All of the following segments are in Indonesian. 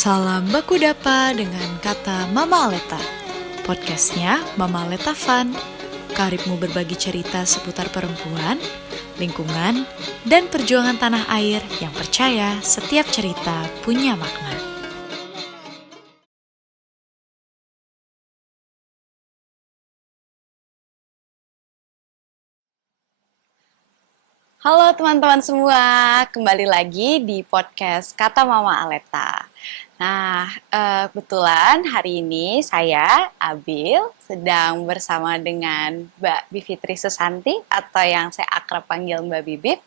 Salam baku dapa dengan kata Mama Aleta. Podcastnya Mama Aleta Fun. Karibmu berbagi cerita seputar perempuan, lingkungan, dan perjuangan tanah air yang percaya setiap cerita punya makna. Halo teman-teman semua, kembali lagi di podcast Kata Mama Aleta. Nah, kebetulan hari ini saya, Abil, sedang bersama dengan Mbak Bivitri Susanti atau yang saya akrab panggil Mbak Bibip.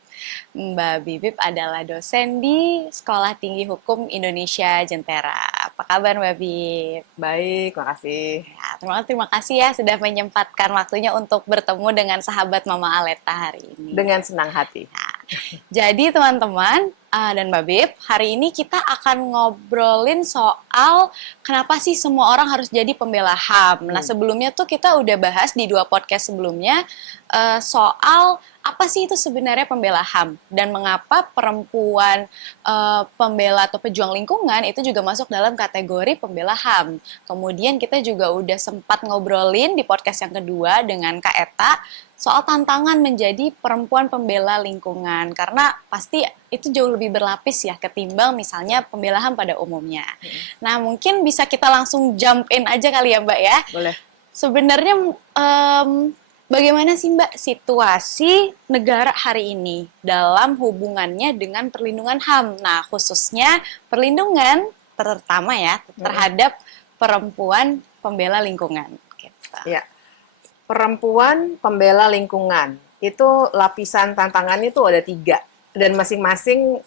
Mbak Bibip adalah dosen di Sekolah Tinggi Hukum Indonesia Jentera. Apa kabar Mbak Bib? Baik, makasih. Ya, terima kasih ya sudah menyempatkan waktunya untuk bertemu dengan sahabat Mama Aleta hari ini. Dengan senang hati. Jadi teman-teman dan Mbak Bib, hari ini kita akan ngobrolin soal kenapa sih semua orang harus jadi pembela HAM. Nah sebelumnya tuh kita udah bahas di 2 podcast sebelumnya soal apa sih itu sebenarnya pembela HAM dan mengapa perempuan pembela atau pejuang lingkungan itu juga masuk dalam kategori pembela HAM. Kemudian kita juga udah sempat ngobrolin di podcast yang kedua dengan Kak Eta soal tantangan menjadi perempuan pembela lingkungan, karena pasti itu jauh lebih berlapis ya ketimbang misalnya pembela HAM pada umumnya. Nah mungkin bisa kita langsung jump in aja kali ya Mbak ya. Boleh. Sebenarnya bagaimana sih Mbak situasi negara hari ini dalam hubungannya dengan perlindungan HAM? Nah khususnya perlindungan terutama ya terhadap perempuan pembela lingkungan. Gitu. Ya. Perempuan pembela lingkungan itu lapisan tantangannya itu ada 3 dan masing-masing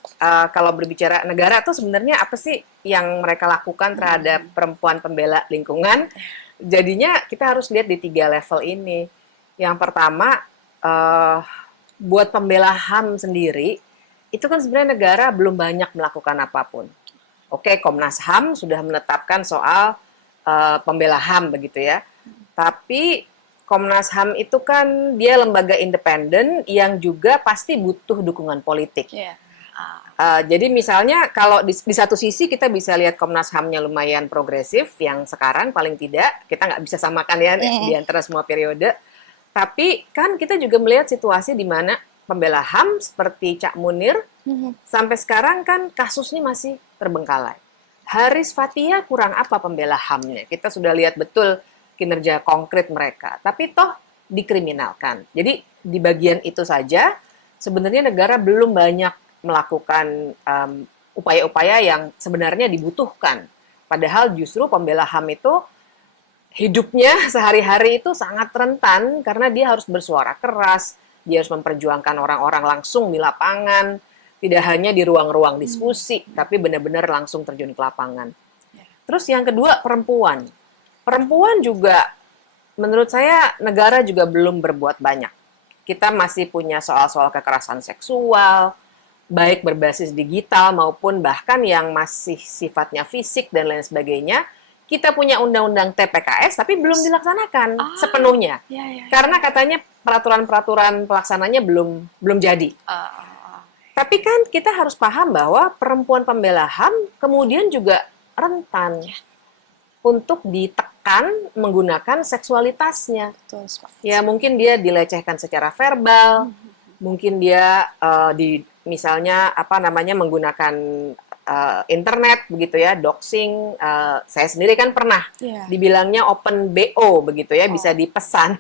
kalau berbicara negara tuh sebenarnya apa sih yang mereka lakukan terhadap perempuan pembela lingkungan? Jadinya kita harus lihat di 3 level ini. Yang pertama buat pembela HAM sendiri itu kan sebenarnya negara belum banyak melakukan apapun. Oke, Komnas HAM sudah menetapkan soal pembela HAM begitu ya. Tapi Komnas HAM itu kan dia lembaga independen yang juga pasti butuh dukungan politik. Yeah. Jadi misalnya kalau di satu sisi kita bisa lihat Komnas HAM-nya lumayan progresif, yang sekarang paling tidak kita nggak bisa samakan ya di antara semua periode. Tapi kan kita juga melihat situasi di mana pembela HAM seperti Cak Munir sampai sekarang kan kasusnya masih terbengkalai. Haris Fathia kurang apa pembela HAM-nya? Kita sudah lihat betul kinerja konkret mereka, tapi toh dikriminalkan. Jadi di bagian itu saja sebenarnya negara belum banyak melakukan upaya-upaya yang sebenarnya dibutuhkan. Padahal justru pembela HAM itu hidupnya sehari-hari itu sangat rentan karena dia harus bersuara keras, dia harus memperjuangkan orang-orang langsung di lapangan, tidak hanya di ruang-ruang diskusi, tapi benar-benar langsung terjun ke lapangan. Terus yang kedua, perempuan. Perempuan juga, menurut saya, negara juga belum berbuat banyak. Kita masih punya soal-soal kekerasan seksual, baik berbasis digital maupun bahkan yang masih sifatnya fisik dan lain sebagainya. Kita punya undang-undang TPKS, tapi belum dilaksanakan sepenuhnya. Karena katanya peraturan-peraturan pelaksananya belum jadi. Tapi kan kita harus paham bahwa perempuan pembela HAM kemudian juga rentan untuk ditekan menggunakan seksualitasnya. Ya mungkin dia dilecehkan secara verbal, mungkin dia misalnya menggunakan internet begitu ya, doxing. Saya sendiri kan pernah dibilangnya open BO begitu ya, bisa dipesan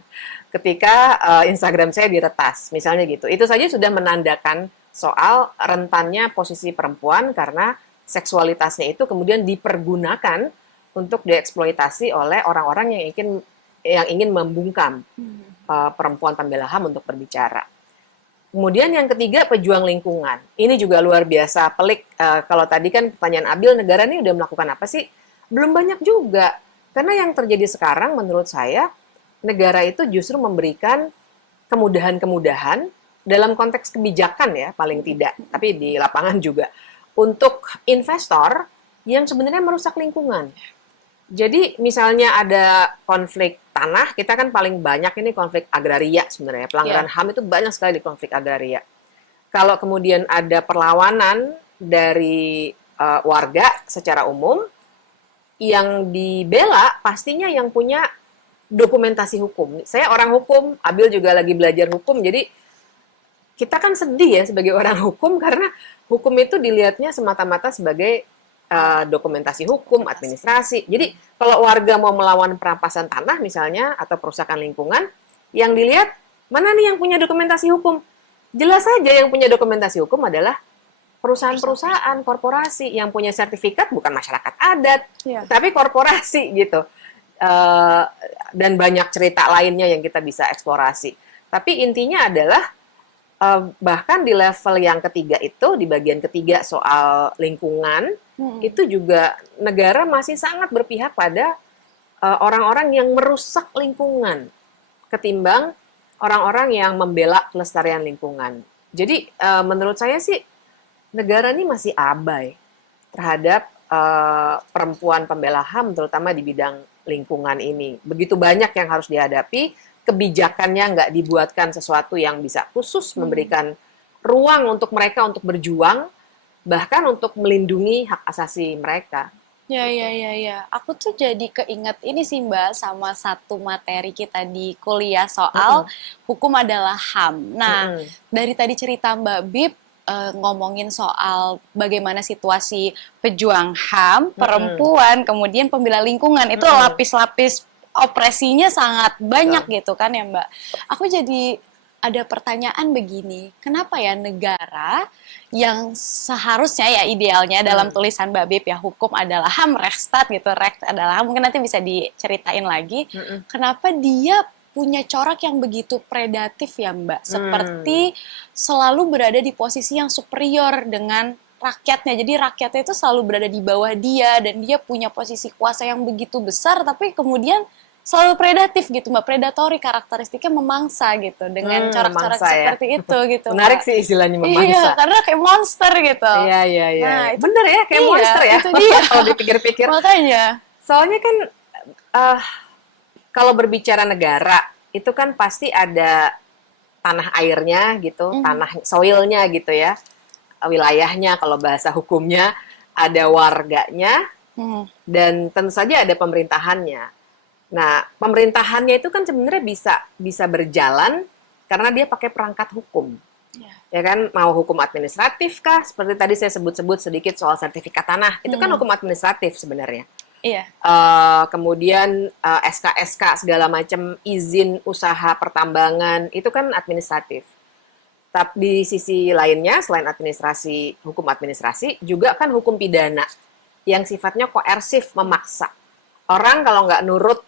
ketika Instagram saya diretas, misalnya gitu. Itu saja sudah menandakan soal rentannya posisi perempuan karena seksualitasnya itu kemudian dipergunakan untuk dieksploitasi oleh orang-orang yang ingin membungkam perempuan pembela HAM untuk berbicara. Kemudian yang ketiga, pejuang lingkungan. Ini juga luar biasa pelik. Kalau tadi kan pertanyaan Abil, negara ini udah melakukan apa sih? Belum banyak juga. Karena yang terjadi sekarang menurut saya, negara itu justru memberikan kemudahan-kemudahan dalam konteks kebijakan ya, paling tidak. Tapi di lapangan juga. Untuk investor yang sebenarnya merusak lingkungan. Jadi misalnya ada konflik tanah, kita kan paling banyak ini konflik agraria sebenarnya. Pelanggaran HAM itu banyak sekali di konflik agraria. Kalau kemudian ada perlawanan dari warga secara umum, yang dibela pastinya yang punya dokumentasi hukum. Saya orang hukum, Abil juga lagi belajar hukum, jadi kita kan sedih ya sebagai orang hukum karena hukum itu dilihatnya semata-mata sebagai dokumentasi hukum, administrasi. Jadi kalau warga mau melawan perampasan tanah misalnya atau perusakan lingkungan, yang dilihat mana nih yang punya dokumentasi hukum? Jelas saja yang punya dokumentasi hukum adalah perusahaan-perusahaan, korporasi yang punya sertifikat bukan masyarakat adat, tapi korporasi gitu. Dan banyak cerita lainnya yang kita bisa eksplorasi. Tapi intinya adalah bahkan di level yang ketiga itu, di bagian ketiga soal lingkungan, itu juga negara masih sangat berpihak pada orang-orang yang merusak lingkungan ketimbang orang-orang yang membela kelestarian lingkungan. Jadi menurut saya sih negara ini masih abai terhadap perempuan pembela HAM, terutama di bidang lingkungan ini. Begitu banyak yang harus dihadapi, kebijakannya nggak dibuatkan sesuatu yang bisa khusus memberikan ruang untuk mereka untuk berjuang, bahkan untuk melindungi hak asasi mereka. Ya. Aku tuh jadi keinget ini sih Mbak, sama satu materi kita di kuliah soal hukum adalah HAM. Nah, dari tadi cerita Mbak Bib, ngomongin soal bagaimana situasi pejuang HAM, perempuan, kemudian pembela lingkungan, itu lapis-lapis opresinya sangat banyak gitu kan ya Mbak. Aku jadi ada pertanyaan begini, kenapa ya negara yang seharusnya ya idealnya dalam tulisan Mbak Bib ya hukum adalah HAM, Rechtsstaat gitu, Recht adalah HAM, mungkin nanti bisa diceritain lagi, kenapa dia punya corak yang begitu predatif ya Mbak, seperti selalu berada di posisi yang superior dengan rakyatnya, jadi rakyatnya itu selalu berada di bawah dia, dan dia punya posisi kuasa yang begitu besar, tapi kemudian selalu predatif gitu Mbak, predatory, karakteristiknya memangsa gitu, dengan corak-corak seperti itu gitu. Menarik sih istilahnya memangsa. Iya, karena kayak monster gitu. Iya. Nah, itu, bener ya, kayak monster ya. Itu dia. Kalau dipikir-pikir. Makanya. Soalnya kan, kalau berbicara negara, itu kan pasti ada tanah airnya gitu, tanah soilnya gitu ya, wilayahnya kalau bahasa hukumnya, ada warganya, dan tentu saja ada pemerintahannya. Nah, pemerintahannya itu kan sebenarnya bisa berjalan karena dia pakai perangkat hukum. Ya kan, mau hukum administratif kah? Seperti tadi saya sebut-sebut sedikit soal sertifikat tanah, itu kan hukum administratif sebenarnya. Iya. Kemudian SK-SK segala macam izin usaha pertambangan itu kan administratif. Tapi di sisi lainnya selain administrasi, hukum administrasi juga kan hukum pidana yang sifatnya koersif, memaksa. Orang kalau nggak nurut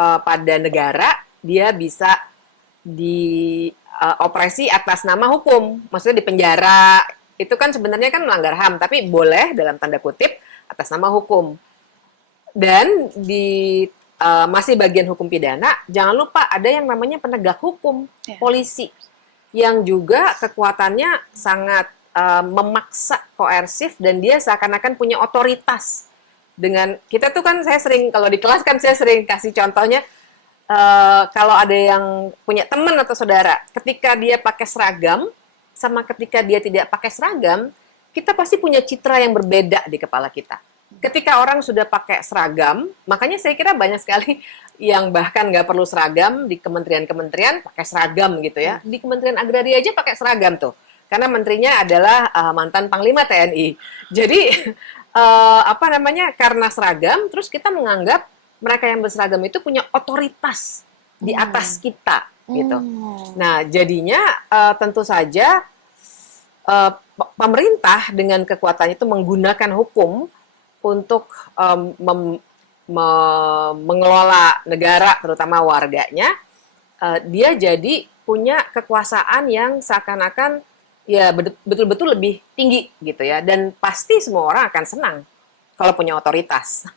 pada negara, dia bisa diopresi atas nama hukum, maksudnya dipenjara. Itu kan sebenarnya kan melanggar HAM, tapi boleh dalam tanda kutip atas nama hukum. Dan di masih bagian hukum pidana, jangan lupa ada yang namanya penegak hukum, polisi, yang juga kekuatannya sangat memaksa, koersif, dan dia seakan-akan punya otoritas. Dengan kita tuh kan, saya sering kalau di kelas kan saya sering kasih contohnya, kalau ada yang punya teman atau saudara, ketika dia pakai seragam sama ketika dia tidak pakai seragam, kita pasti punya citra yang berbeda di kepala kita. Ketika orang sudah pakai seragam, makanya saya kira banyak sekali yang bahkan nggak perlu seragam di kementerian-kementerian pakai seragam gitu ya. Di Kementerian Agraria aja pakai seragam tuh, karena menterinya adalah mantan Panglima TNI. Jadi karena seragam, terus kita menganggap mereka yang berseragam itu punya otoritas di atas kita gitu. Nah, jadinya tentu saja pemerintah dengan kekuatan itu menggunakan hukum untuk mengelola negara, terutama warganya. Dia jadi punya kekuasaan yang seakan-akan ya betul-betul lebih tinggi gitu ya, dan pasti semua orang akan senang kalau punya otoritas.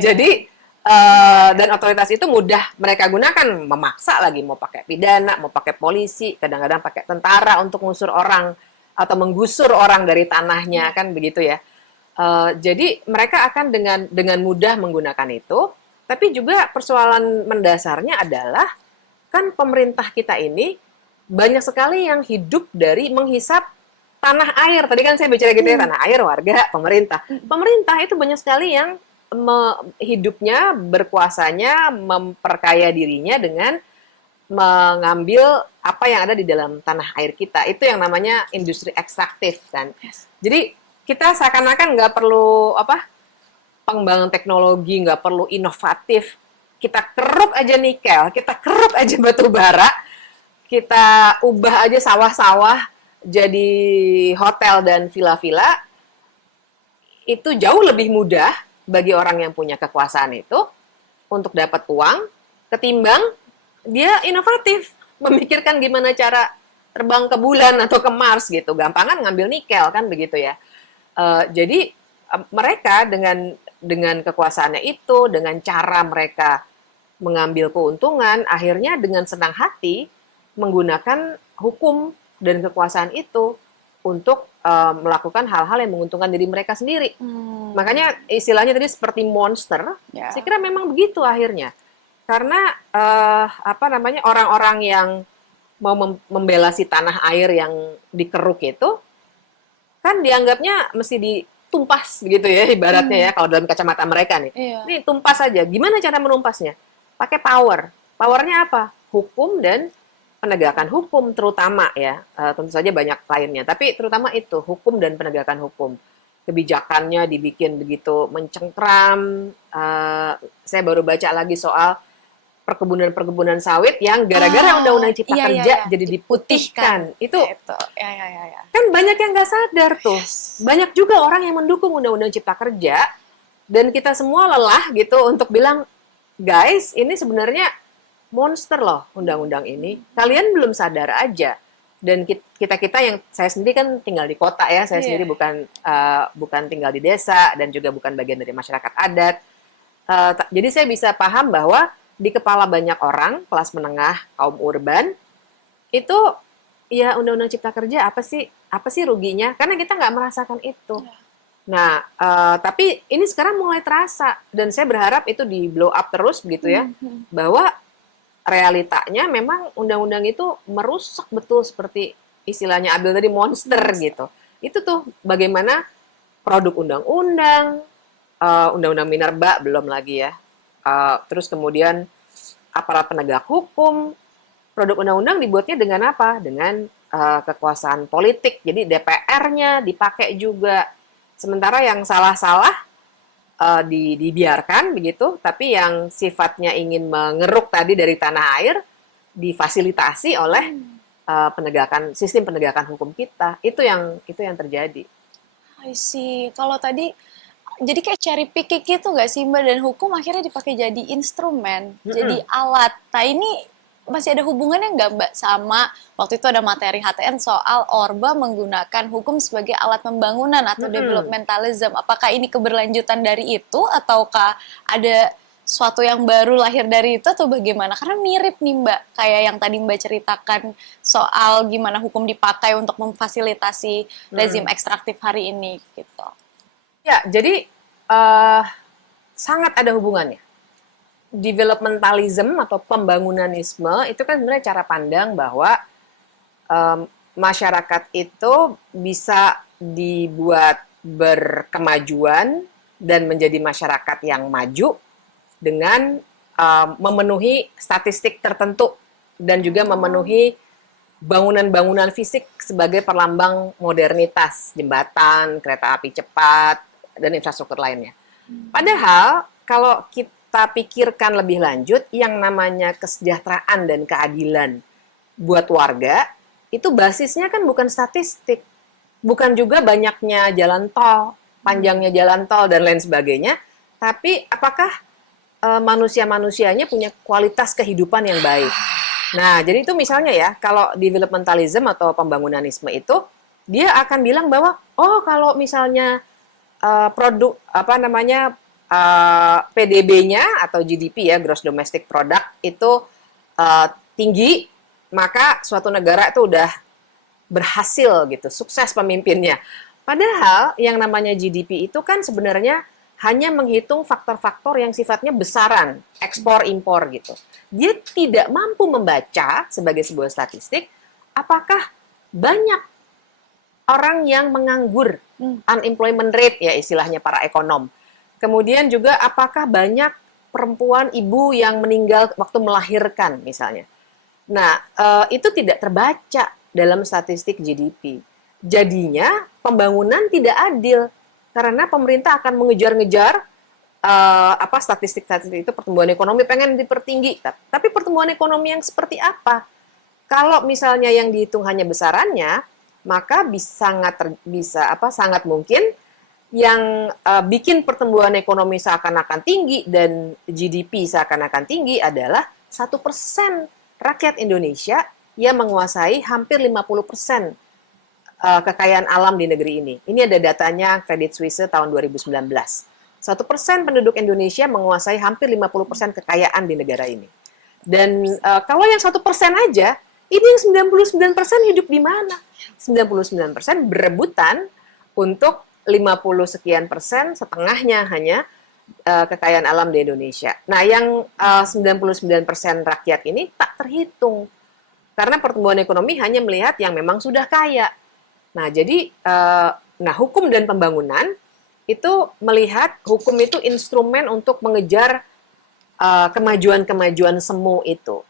Jadi dan otoritas itu mudah mereka gunakan, memaksa lagi, mau pakai pidana, mau pakai polisi, kadang-kadang pakai tentara untuk mengusir orang atau menggusur orang dari tanahnya, kan begitu ya. Jadi mereka akan dengan mudah menggunakan itu, tapi juga persoalan mendasarnya adalah kan pemerintah kita ini banyak sekali yang hidup dari menghisap tanah air, tadi kan saya bicara gitu ya, tanah air, warga, pemerintah. Pemerintah itu banyak sekali yang hidupnya, berkuasanya, memperkaya dirinya dengan mengambil apa yang ada di dalam tanah air kita. Itu yang namanya industri ekstraktif kan. Yes. Jadi kita seakan-akan nggak perlu pengembangan teknologi, nggak perlu inovatif. Kita keruk aja nikel, kita keruk aja batu bara, kita ubah aja sawah-sawah jadi hotel dan villa-villa. Itu jauh lebih mudah bagi orang yang punya kekuasaan itu untuk dapat uang ketimbang dia inovatif, memikirkan gimana cara terbang ke bulan atau ke Mars gitu. Gampangan ngambil nikel kan begitu ya. Jadi mereka dengan kekuasaannya itu, dengan cara mereka mengambil keuntungan, akhirnya dengan senang hati menggunakan hukum dan kekuasaan itu untuk melakukan hal-hal yang menguntungkan diri mereka sendiri. Makanya istilahnya tadi seperti monster, saya kira memang begitu akhirnya. Karena orang-orang yang mau membela si tanah air yang dikeruk itu kan dianggapnya mesti ditumpas begitu ya ibaratnya ya kalau dalam kacamata mereka nih. Ini tumpas saja. Gimana cara menumpasnya? Pakai power. Powernya apa? Hukum dan penegakan hukum terutama ya. Tentu saja banyak lainnya, tapi terutama itu hukum dan penegakan hukum. Kebijakannya dibikin begitu mencengkram. Saya baru baca lagi soal perkebunan sawit yang gara-gara Undang-Undang Cipta Kerja jadi diputihkan. Itu kan banyak yang nggak sadar tuh. Banyak juga orang yang mendukung Undang-Undang Cipta Kerja dan kita semua lelah gitu untuk bilang, guys, ini sebenarnya monster loh undang-undang ini. Kalian belum sadar aja. Dan kita yang saya sendiri kan tinggal di kota ya, saya sendiri bukan tinggal di desa dan juga bukan bagian dari masyarakat adat. Jadi saya bisa paham bahwa di kepala banyak orang, kelas menengah, kaum urban, itu ya Undang-Undang Cipta Kerja apa sih ruginya? Karena kita nggak merasakan itu. Nah, tapi ini sekarang mulai terasa, dan saya berharap itu di blow up terus begitu ya, bahwa realitanya memang undang-undang itu merusak betul seperti istilahnya Abel tadi monster gitu. Itu tuh bagaimana produk undang-undang, undang-undang minerba belum lagi ya. Terus kemudian aparat penegak hukum, produk undang-undang dibuatnya dengan apa? Dengan kekuasaan politik. Jadi DPR-nya dipakai juga. Sementara yang salah-salah dibiarkan begitu, tapi yang sifatnya ingin mengeruk tadi dari tanah air difasilitasi oleh sistem penegakan hukum kita. Itu yang terjadi. I see. Kalau tadi jadi kayak cherry picking gitu nggak sih Mbak, dan hukum akhirnya dipakai jadi instrumen, jadi alat. Nah ini masih ada hubungannya nggak Mbak sama waktu itu ada materi HTN soal Orba menggunakan hukum sebagai alat pembangunan atau developmentalism. Apakah ini keberlanjutan dari itu ataukah ada suatu yang baru lahir dari itu atau bagaimana? Karena mirip nih Mbak, kayak yang tadi Mbak ceritakan soal gimana hukum dipakai untuk memfasilitasi rezim ekstraktif hari ini gitu. Ya, jadi sangat ada hubungannya. Developmentalism atau pembangunanisme itu kan sebenarnya cara pandang bahwa masyarakat itu bisa dibuat berkemajuan dan menjadi masyarakat yang maju dengan memenuhi statistik tertentu dan juga memenuhi bangunan-bangunan fisik sebagai perlambang modernitas, jembatan, kereta api cepat, dan infrastruktur lainnya. Padahal kalau kita pikirkan lebih lanjut, yang namanya kesejahteraan dan keadilan buat warga, itu basisnya kan bukan statistik, bukan juga banyaknya jalan tol, panjangnya jalan tol, dan lain sebagainya, tapi apakah manusia-manusianya punya kualitas kehidupan yang baik. Nah, jadi itu misalnya ya, kalau developmentalism atau pembangunanisme itu, dia akan bilang bahwa, oh kalau misalnya produk PDB-nya atau GDP ya, Gross Domestic Product itu tinggi, maka suatu negara itu udah berhasil gitu, sukses pemimpinnya. Padahal yang namanya GDP itu kan sebenarnya hanya menghitung faktor-faktor yang sifatnya besaran, ekspor impor gitu. Dia tidak mampu membaca sebagai sebuah statistik apakah banyak orang yang menganggur, unemployment rate ya istilahnya para ekonom. Kemudian juga apakah banyak perempuan ibu yang meninggal waktu melahirkan misalnya. Nah, itu tidak terbaca dalam statistik GDP. Jadinya pembangunan tidak adil karena pemerintah akan mengejar-ngejar statistik-statistik itu pertumbuhan ekonomi pengen dipertinggi. Tapi pertumbuhan ekonomi yang seperti apa? Kalau misalnya yang dihitung hanya besarannya, maka sangat mungkin yang bikin pertumbuhan ekonomi seakan-akan tinggi dan GDP seakan-akan tinggi adalah 1% rakyat Indonesia yang menguasai hampir 50% kekayaan alam di negeri ini. Ini ada datanya Credit Suisse tahun 2019. 1% penduduk Indonesia menguasai hampir 50% kekayaan di negara ini. Dan kalau yang 1% aja, ini yang 99% hidup di mana? 99% berebutan untuk 50 sekian persen, setengahnya hanya kekayaan alam di Indonesia. Nah, yang 99% rakyat ini tak terhitung. Karena pertumbuhan ekonomi hanya melihat yang memang sudah kaya. Nah, jadi hukum dan pembangunan itu melihat hukum itu instrumen untuk mengejar kemajuan-kemajuan semu itu.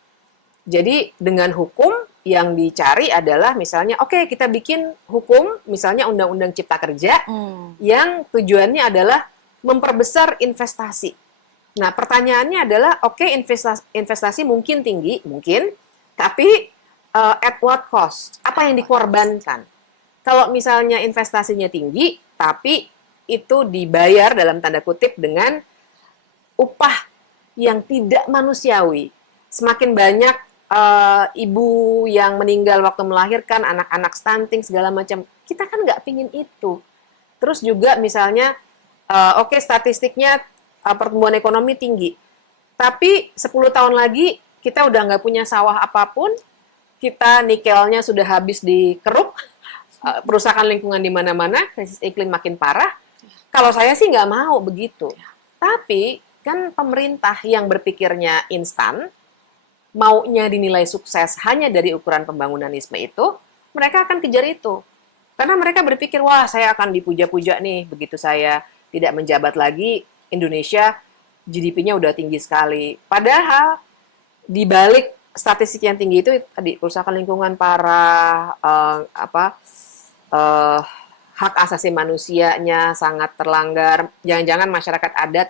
Jadi dengan hukum yang dicari adalah misalnya, oke, kita bikin hukum, misalnya Undang-Undang Cipta Kerja, yang tujuannya adalah memperbesar investasi. Nah, pertanyaannya adalah, oke, investasi mungkin tinggi, mungkin, tapi at what cost? Apa yang dikorbankan? Kalau misalnya investasinya tinggi, tapi itu dibayar dalam tanda kutip dengan upah yang tidak manusiawi. Semakin banyak ibu yang meninggal waktu melahirkan, anak-anak stunting, segala macam. Kita kan nggak pingin itu. Terus juga misalnya, statistiknya pertumbuhan ekonomi tinggi. Tapi 10 tahun lagi, kita udah nggak punya sawah apapun, kita nikelnya sudah habis dikeruk, perusahaan lingkungan di mana-mana, krisis iklim makin parah. Kalau saya sih nggak mau begitu. Tapi kan pemerintah yang berpikirnya instan, maunya dinilai sukses hanya dari ukuran pembangunanisme itu, mereka akan kejar itu. Karena mereka berpikir, wah saya akan dipuja-puja nih, begitu saya tidak menjabat lagi, Indonesia GDP-nya udah tinggi sekali. Padahal di balik statistik yang tinggi itu tadi kerusakan lingkungan parah, hak asasi manusianya sangat terlanggar, jangan-jangan masyarakat adat,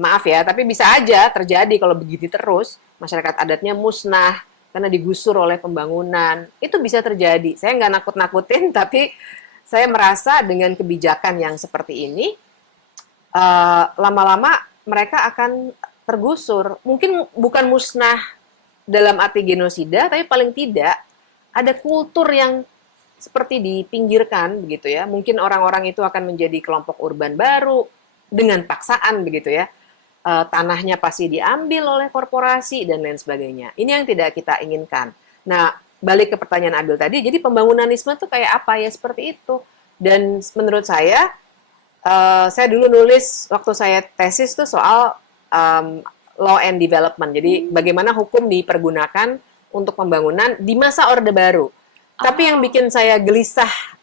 maaf ya, tapi bisa aja terjadi kalau begini terus, masyarakat adatnya musnah karena digusur oleh pembangunan, itu bisa terjadi. Saya nggak nakut-nakutin, tapi saya merasa dengan kebijakan yang seperti ini, lama-lama mereka akan tergusur. Mungkin bukan musnah dalam arti genosida, tapi paling tidak ada kultur yang seperti dipinggirkan begitu ya. Mungkin orang-orang itu akan menjadi kelompok urban baru dengan paksaan begitu ya. Tanahnya pasti diambil oleh korporasi dan lain sebagainya. Ini yang tidak kita inginkan. Nah, balik ke pertanyaan Abil tadi, jadi pembangunanisme itu kayak apa ya? Seperti itu. Dan menurut saya dulu nulis waktu saya tesis tuh soal law and development. Jadi bagaimana hukum dipergunakan untuk pembangunan di masa Orde Baru. Tapi yang bikin saya gelisah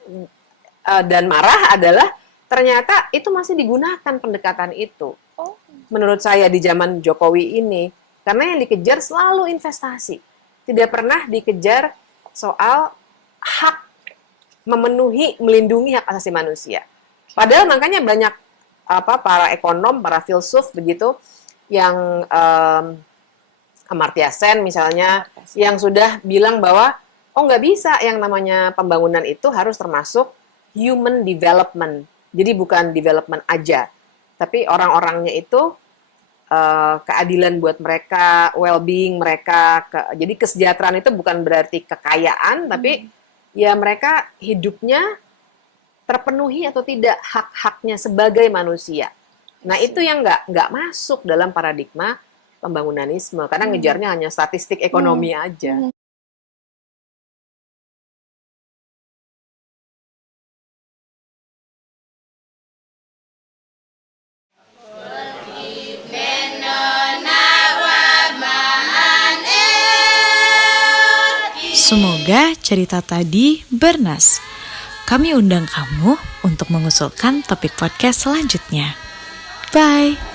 dan marah adalah ternyata itu masih digunakan pendekatan itu. Menurut saya di zaman Jokowi ini, karena yang dikejar selalu investasi. Tidak pernah dikejar soal hak melindungi hak asasi manusia. Padahal makanya banyak para ekonom, para filsuf begitu yang Amartya Sen misalnya yang sudah bilang bahwa nggak bisa yang namanya pembangunan itu harus termasuk human development. Jadi bukan development aja, tapi orang-orangnya itu keadilan buat mereka, well-being mereka. Jadi kesejahteraan itu bukan berarti kekayaan, tapi ya mereka hidupnya terpenuhi atau tidak hak-haknya sebagai manusia. Nah itu yang nggak masuk dalam paradigma pembangunanisme, karena ngejarnya hanya statistik ekonomi aja. Semoga cerita tadi bernas kami undang kamu untuk mengusulkan topik podcast selanjutnya. Bye!